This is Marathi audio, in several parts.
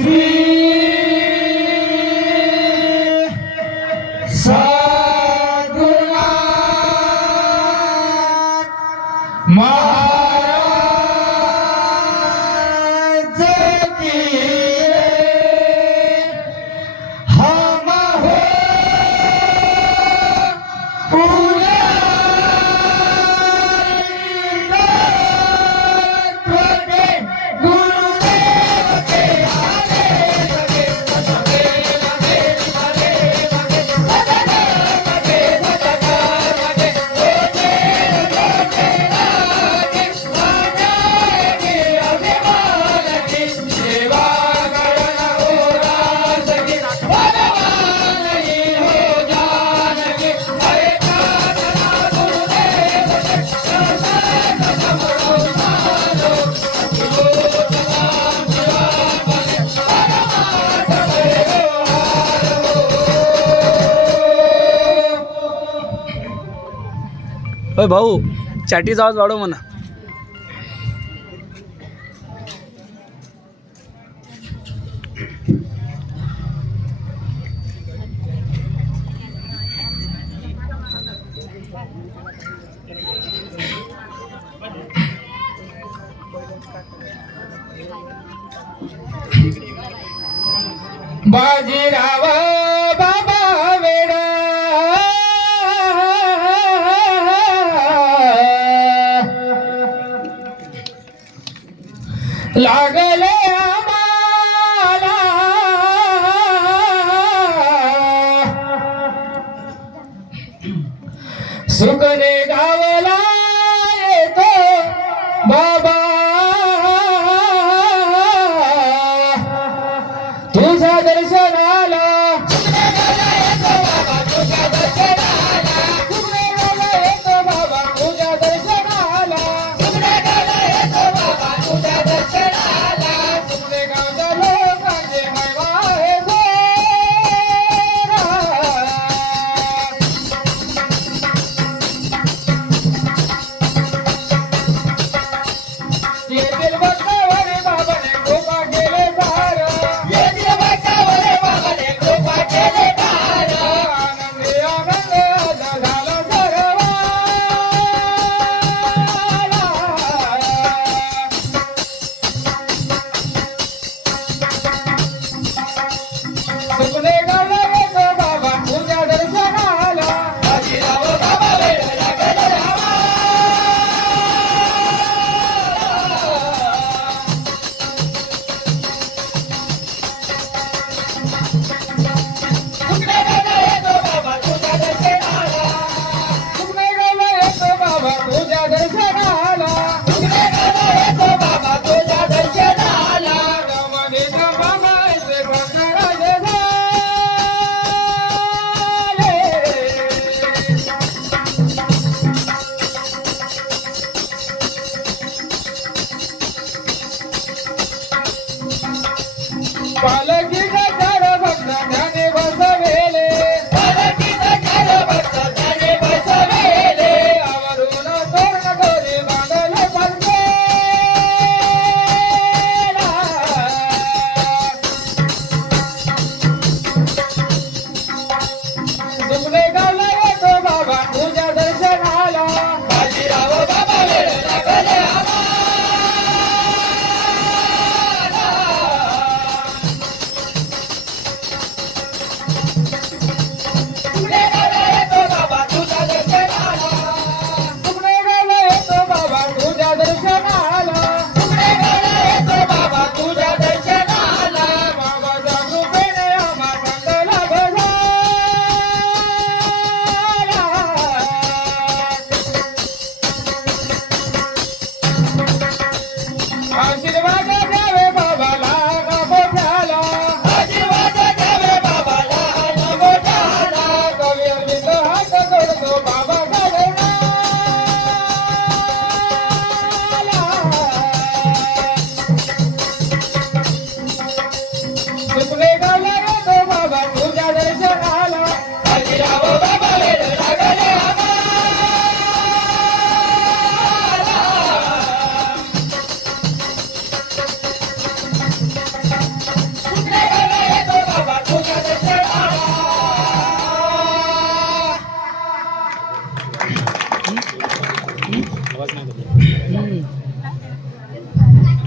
Sri होय भाऊ चाटीचा आवाज वाढव म्हणा. बाजीराव লাখ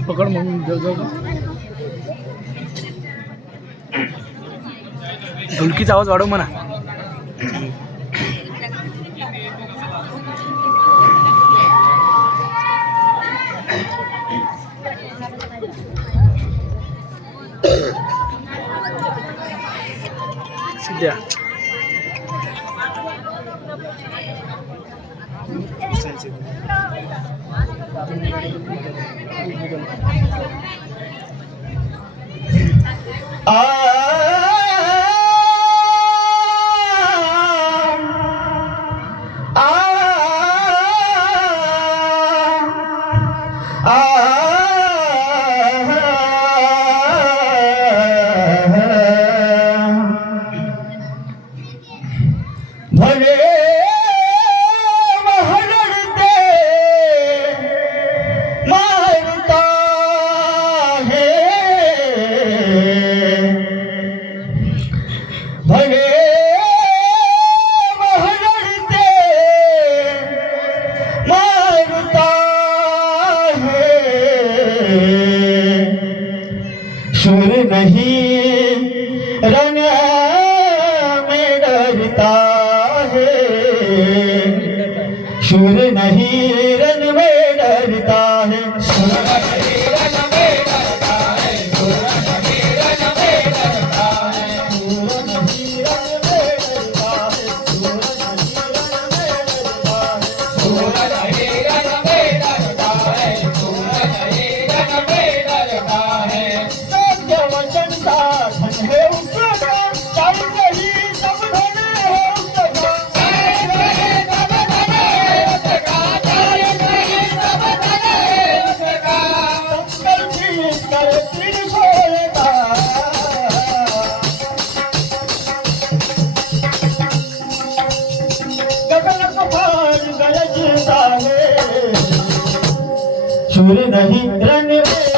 पकड म्हणून ढुलकीचा आवाज वाढव म्हणा. सध्या फिर नहीं रे सुर नहीं रंग रे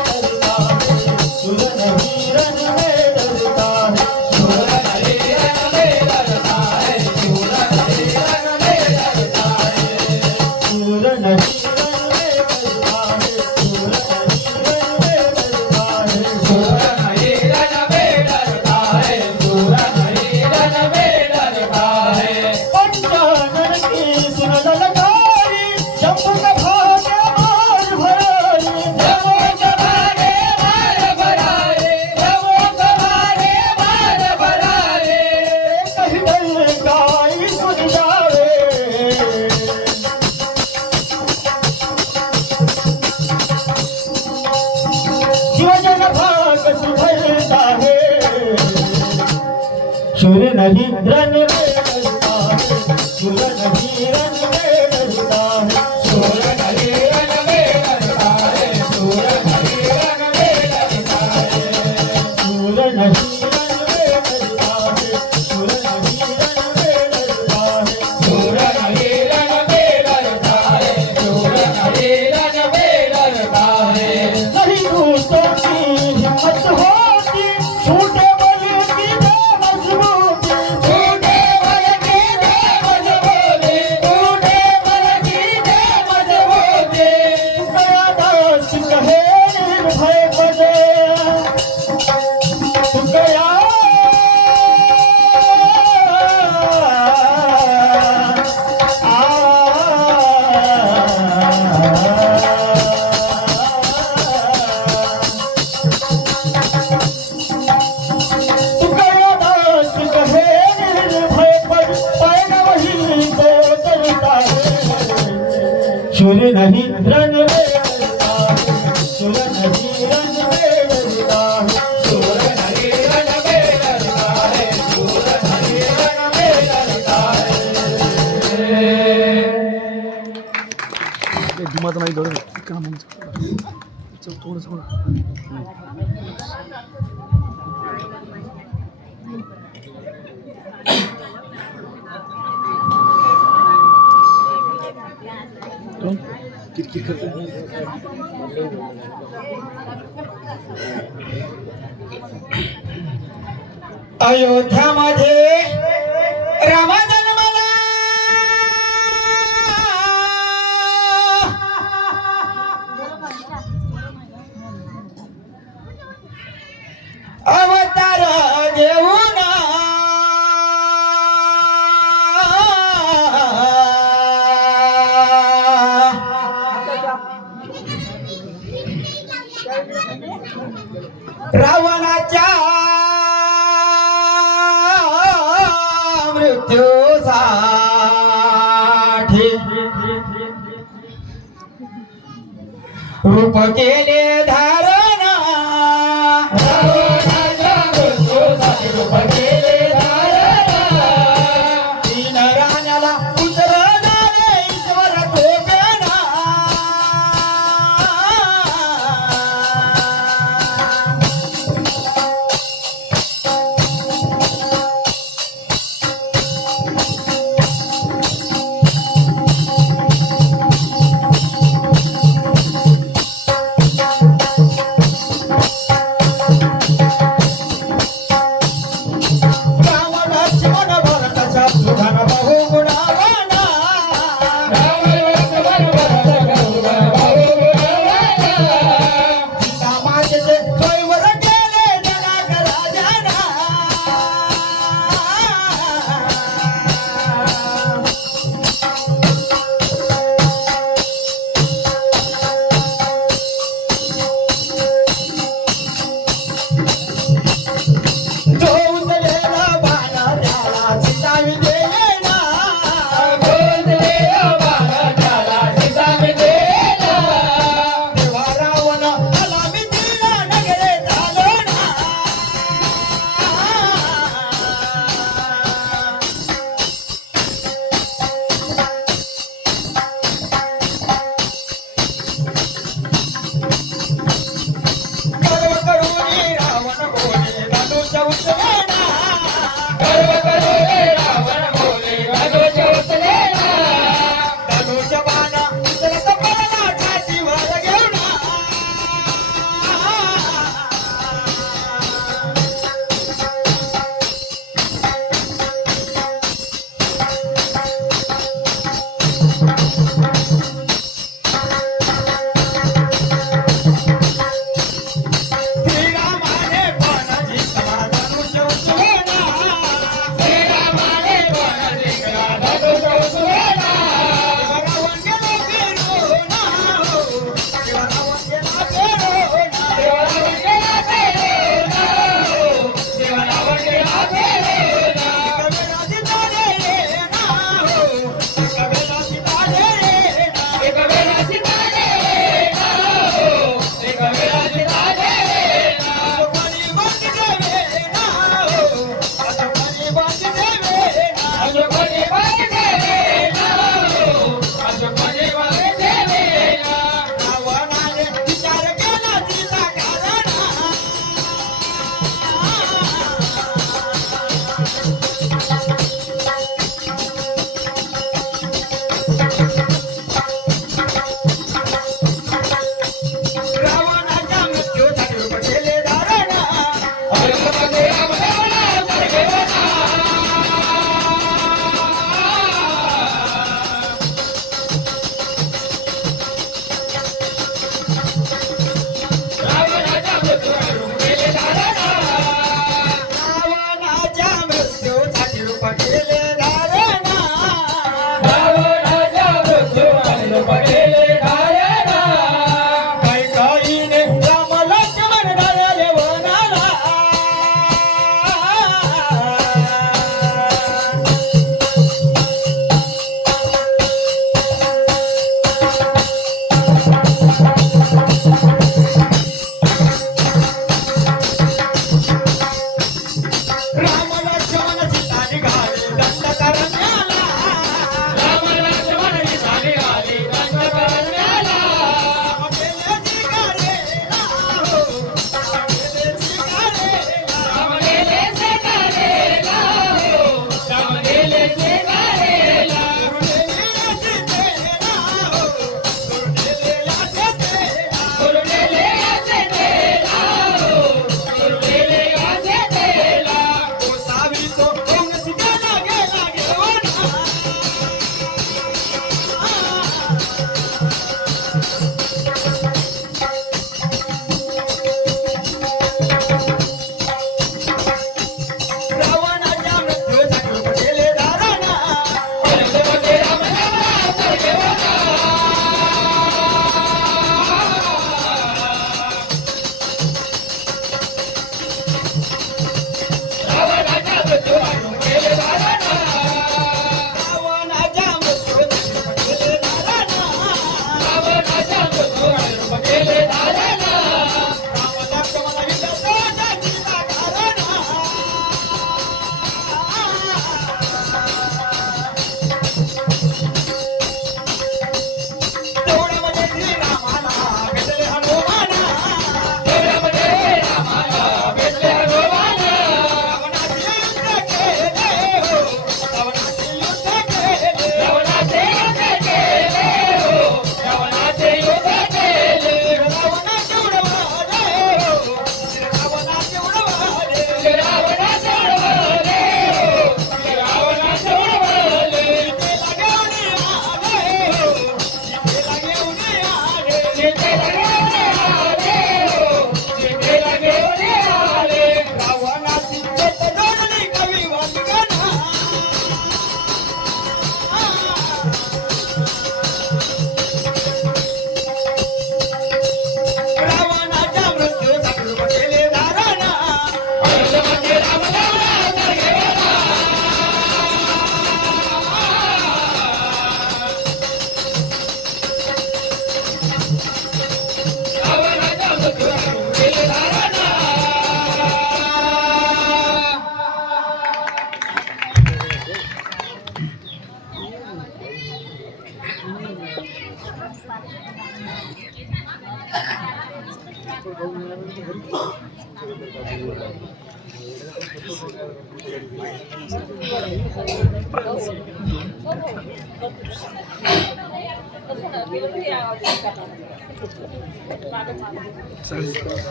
नहीं रन रे रन रे कामाचं नाही गरज कामाचं थोडंसं किती खर्च अयोध्या मध्ये रामा अवतार घेऊन रावणाच्या मृत्यूसाठी रूप केले.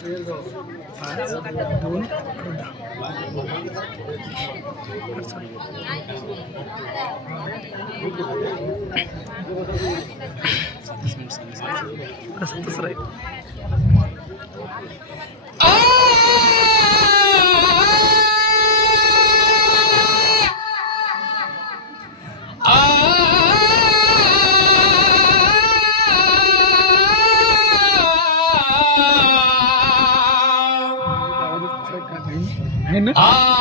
그래서 돈 그런다. 그래서 뜻을 해. তাই না